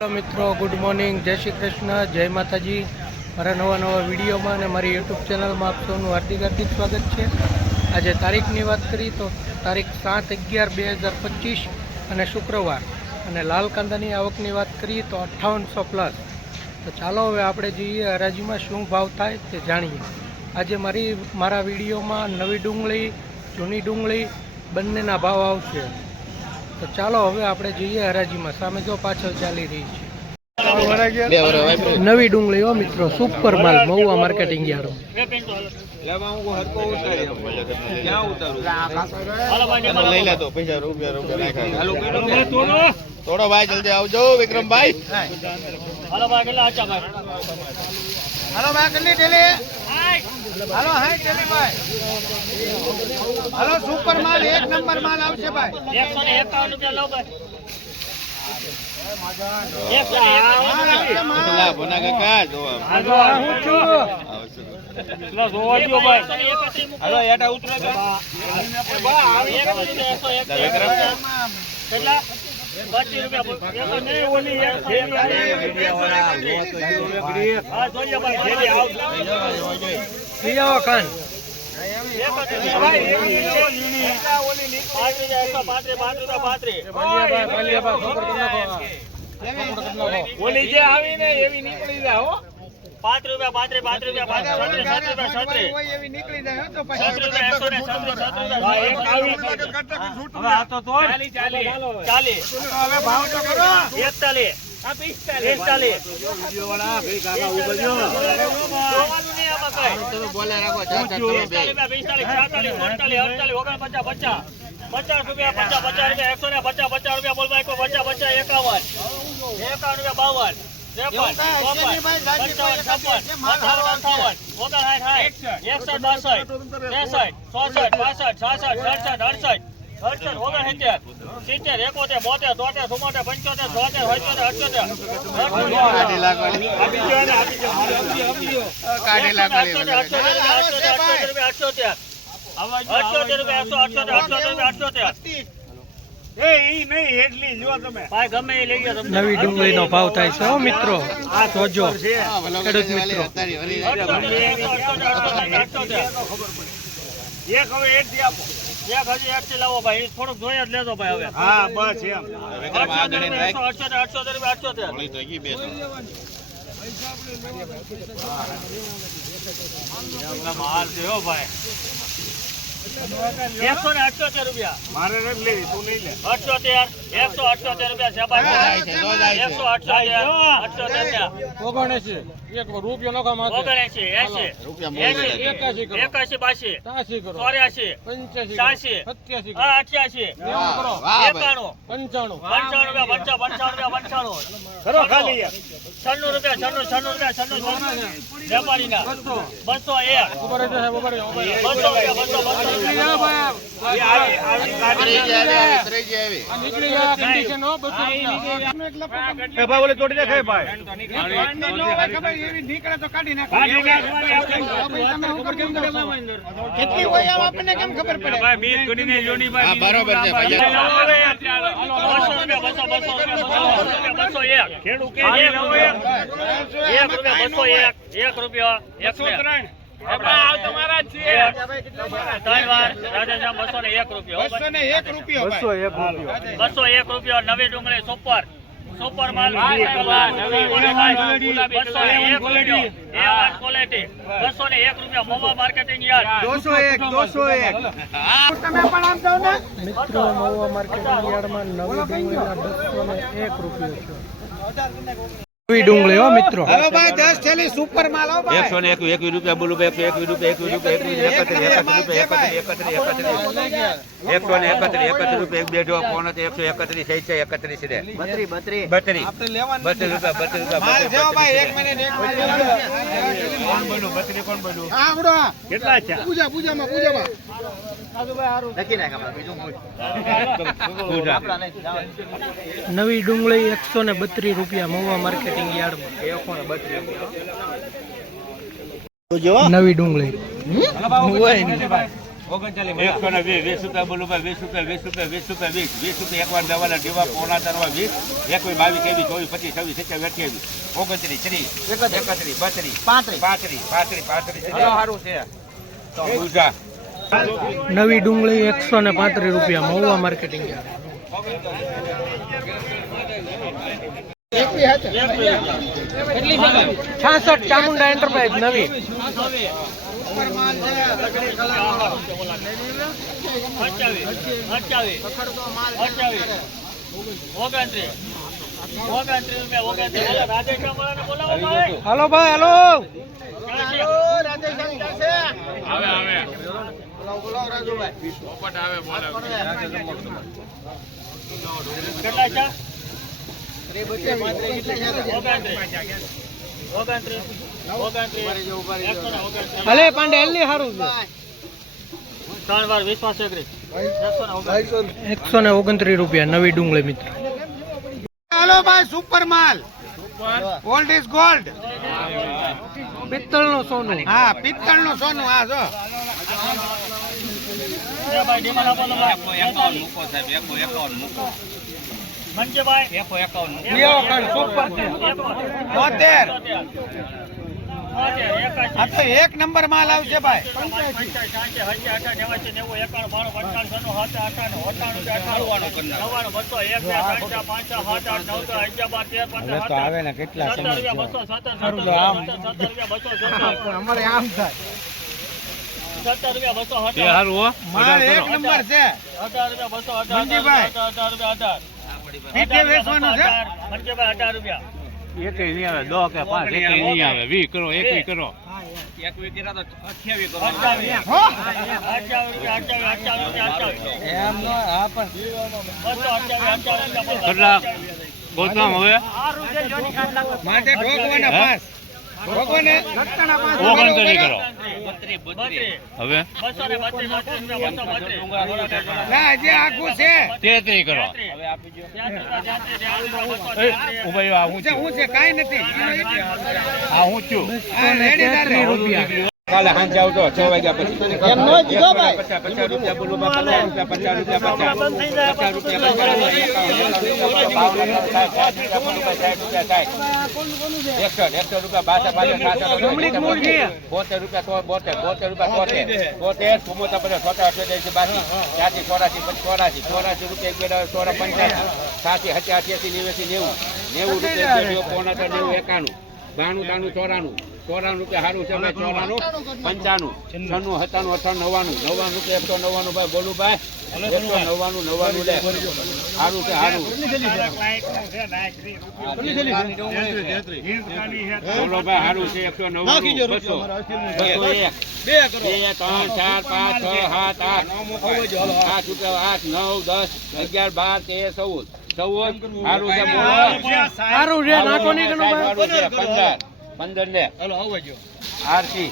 મિત્રો good morning, જય શ્રી કૃષ્ણ, જય માતાજી। મારા નવા વિડીયોમાં અને મારી યુટ્યુબ ચેનલમાં આપ સૌનું હાર્દિક સ્વાગત છે। આજે તારીખની વાત કરીએ તો તારીખ 7/11/2025 અને શુક્રવાર, અને લાલ કાંદાની આવકની વાત કરીએ તો 5800 પ્લસ। તો ચાલો હવે આપણે જઈએ હરાજીમાં શું ભાવ થાય તે જાણીએ। આજે મારા વિડીયોમાં નવી ડુંગળી, જૂની ડુંગળી બંનેના ભાવ આવશે। તો ચાલો હવે આપણે જઈએ હરાજીમાં। સામે જો પાછળ ચાલી રહી છે નવી ડુંગળી હો મિત્રો, સુપર માલ, મહુવા માર્કેટિંગ યાર્ડ। થોડો ભાઈ જલ્દી આવજો વિક્રમભાઈ। હાલો ભાઈ કેટલી ઢેલી? હાલો હાય ઢેલી ભાઈ, હાલો સુપર માલ, એક નંબર માલ આવશે ભાઈ। 151 રૂપિયા લો ભાઈ। ઓલી જે આવી ને એવી નીકળી જાય હો। 5 રૂપિયા એવી નીકળી જાય તો પછી 40 હવે ભાવ તો કરો। 41 નવી ડુંગળીનો ભાવ થાય છે મિત્રો, આ જોજો ખેડૂત મિત્રો। એક હવે એક થી આપો, એક હજી એક થી લાવો ભાઈ, થોડુંક જોઈ જ લેજો ભાઈ હવે। હા બસ એમ 878 માલ છે હો ભાઈ। 178 રૂપિયા મારે નથી લેવી, તું નહીં લે। 178 રૂપિયા છે ભાઈ। 178 એક રૂપિયો નખો માથે 79 80 81 82 84 85 88 95 કરો ખાલી 96 રૂપિયા વેપારીના 201 રૂપિયા નવી ડુંગળી સુપર માલ, 201 ક્વોલિટી 201 રૂપિયા મહુવા માર્કેટિંગ યાર્ડ। 201 તમે પણ આમ જાવ ને મિત્રો, મહુવા માર્કેટિંગ યાર્ડમાં નવી ડુંગળીના 201 રૂપિયા છે નવી ડુંગળી હો મિત્રો। હાલો ભાઈ 10 થેલી સુપર માલ હો ભાઈ। 121 રૂપિયા બોલો, 121 રૂપિયા 131 રૂપિયા એક બેઠો ફોન હતો 131 છે 31 છે 32 આપણે લેવાનું 32 રૂપિયા માલ છે ભાઈ। એક મિનિટ કોણ બનો 32 કોણ બનો? હા બડો કેટલા છે? પૂજામાં લખી નાખ આપણે બીજું નવી ડુંગળી 132 રૂપિયા મહુવા માર્કેટિંગ યાર્ડમાં। 132 નવી ડુંગળી 120 રૂપિયા બોલું ભાઈ 20 રૂપિયા 20 રૂપિયા 20 રૂપિયા 20 રૂપિયા એકવાર દવાના દીવા પોણા તરવા 20 21 22 23 24 25 26 27 28 29 30 31 સારું છે નવી ડુંગળી 135 રૂપિયા મહુવા માર્કેટિંગ. 66 ચામુંડા એન્ટરપ્રાઇઝ નવી. હાલો ભાઈ હાલો. ભલે પાંડે એલની સારું છે. 129 રૂપિયા નવી ડુંગળી મિત્ર. હાલો ભાઈ સુપર માલ ગોલ્ડ ઇઝ ગોલ્ડ. પિત્તળ નું સોનું. હા પિત્તળ નું સોનું. હા જો આ તો એક નંબર માલ આવશે ભાઈ. આવે ને કેટલા અમારે આમ થાય. માલ એક નંબર છે મંજીભાઈ. પીઠે વેચવાનું છે. માટે ઠોકવાના પાસ. ઠોકવાને લટકાના પાસ. હવે ના જે આખું છે. 33 કરો. હું છે કાઈ નથી. આ હું છું. આ રેડી દાદા. રૂપિયા. કાલે સાંજે આવજો 6 વાગ્યા પછી. એમ નો દીધો ભાઈ. 50 રૂપિયા બોલું 50 રૂપિયા 100 રૂપિયા બાસા બાસા 70 રૂપિયા 72 રૂપિયા 84 રૂપિયા 87 88 90 પોણા 91 92 94 સારું છે ભાઈ. 94 95 96 97 98 99 રૂપિયા 199 ભાઈ બોલું ભાઈ. 199 લે સારું છે સારું. બોલો ભાઈ સારું છે. 199 200 201 2 3 4 5 6 7 8 8 9 10 11 12 13 14 સારું છે. સારું છે નાખો નહીં કે સારું છે. 15 ને આરતી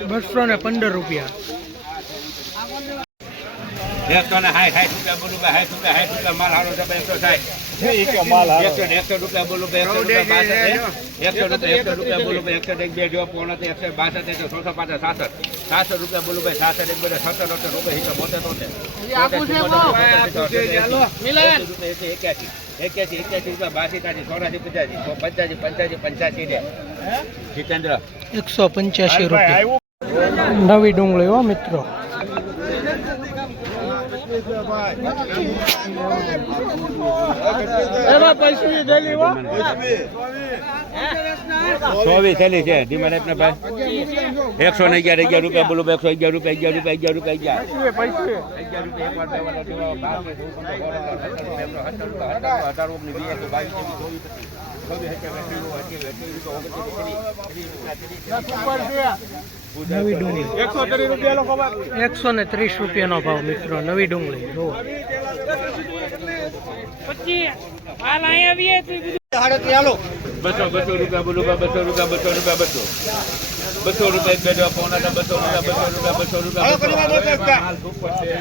215 રૂપિયા. 160 રૂપિયા બોલું ભાઈ. 60 રૂપિયા માલ સારો છે 160 રૂપિયા બોલું ભાઈ. 100 રૂપિયા બોલું ભાઈ. 101 જો પોણા 162 67 રૂપિયા બોલું ભાઈ. 67 17 રૂપિયા 85 ને જીતેન્દ્ર 185 રૂપિયા નવી ડુંગળી હો મિત્રો. ચોવીસ થેલી છે ડીમાર્ટ આપને ભાઈ. 111 રૂપિયા બોલું ભાઈ. 111 રૂપિયા 11 નવી ડુંગળી 130 રૂપિયાનો ભાવ મિત્રો. નવી ડુંગળી જુઓ. 200 રૂપિયા બોલું ભાઈ. 200 રૂપિયા 200 રૂપિયા પોણા 200 રૂપિયા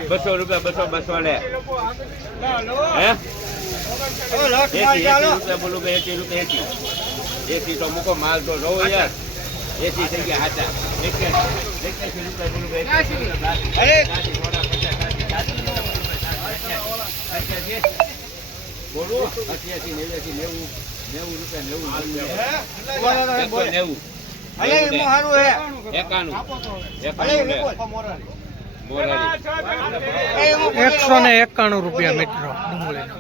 200 રૂપિયા લે હે 80 રૂપિયા બોલું ભાઈ. 80 રૂપિયા 80 એસી તો મૂકો માલ તો રહો યાર એસી થઈ ગયા હાચા 81 રૂપિયા બોલું બોલો 88 191 રૂપિયા મિત્રો ડુંગળીના.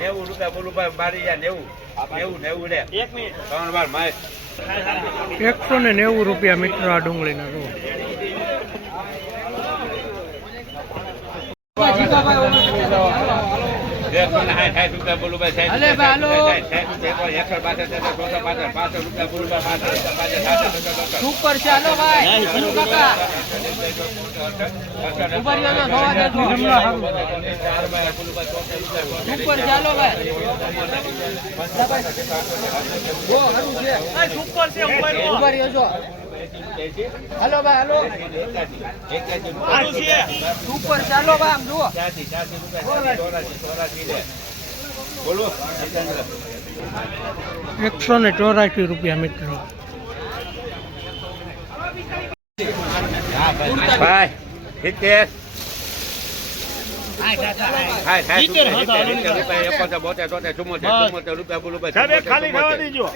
₹90 બોલું ભાઈ મારી યા 90 લે 1 મિનિટ 3 વાર માય 190 રૂપિયા મિત્રો આ ડુંગળીના જો. બોલું ભાઈ સુપર ચાલો ભાઈ સુપર ચાલો ભાઈ હાલો ભાઈ હાલો સુપર ચાલો ભાઈ આમ જુઓ બોલો 184 રૂપિયા મિત્રો. ભાઈ 70 ખાલી ખાવા દીજો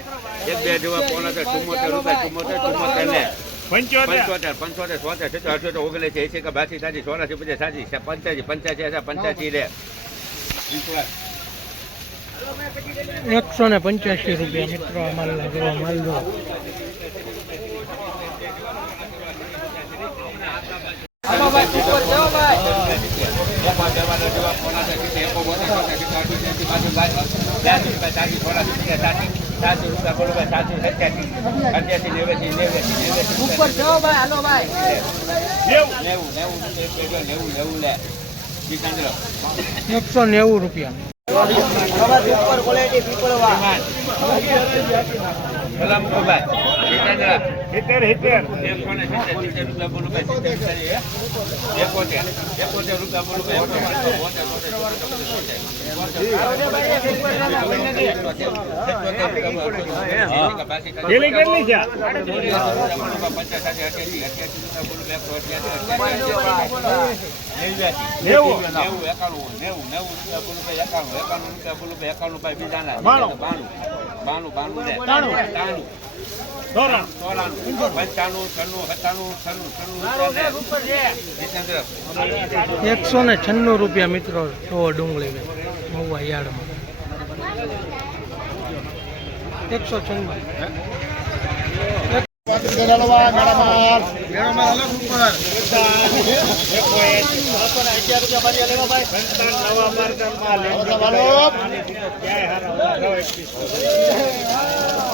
1 2 જેવા પોણા 74 રૂપિયા 75 185 રૂપિયા મિત્રો આ માલ લાગવા માલ લો. હાલો ભાઈ સુપર જાઓ ભાઈ સુપર જાઓ ભાઈ હાલો ભાઈ 190 રૂપિયા. ₹196 રૂપિયા મિત્રો તો ડુંગળી મહુવા યાર્ડમાં 196.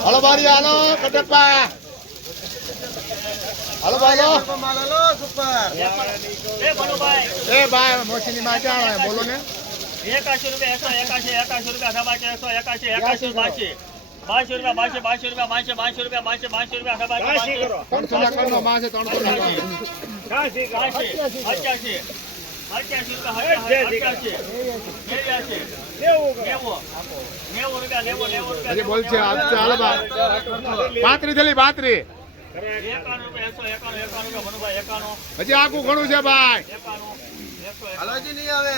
હાલો બારી હાલો કટપ્પા હાલો બાલો સુપર એ ભાઈ મોસીની માં ક્યાં બોલો ને 81 રૂપિયા 181 બોલ છે હાલો બા 35 થેલી 35 હજી આગું ઘણું છે ભાઈ હાલોજી નહીં આવે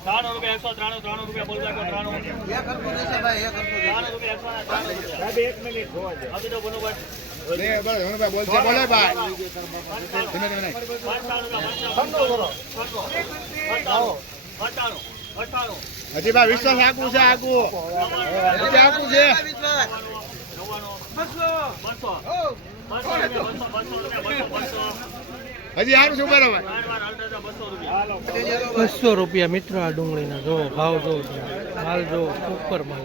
93 રૂપિયા બોલવા 93 એક હરકું દેશે ભાઈ એક હરકું દેશે 93 રૂપિયા 1 મિનિટ અભી તો બોલો ભાઈ બોલ છે બોલે ભાઈ હજી ભાઈ વિશ્વાસ આગું છે આગું હજી આગું છે હજી આવું શું બરાબર 200 રૂપિયા મિત્રો આ ડુંગળીના જો ભાવ જો માલ જો સુપર માલ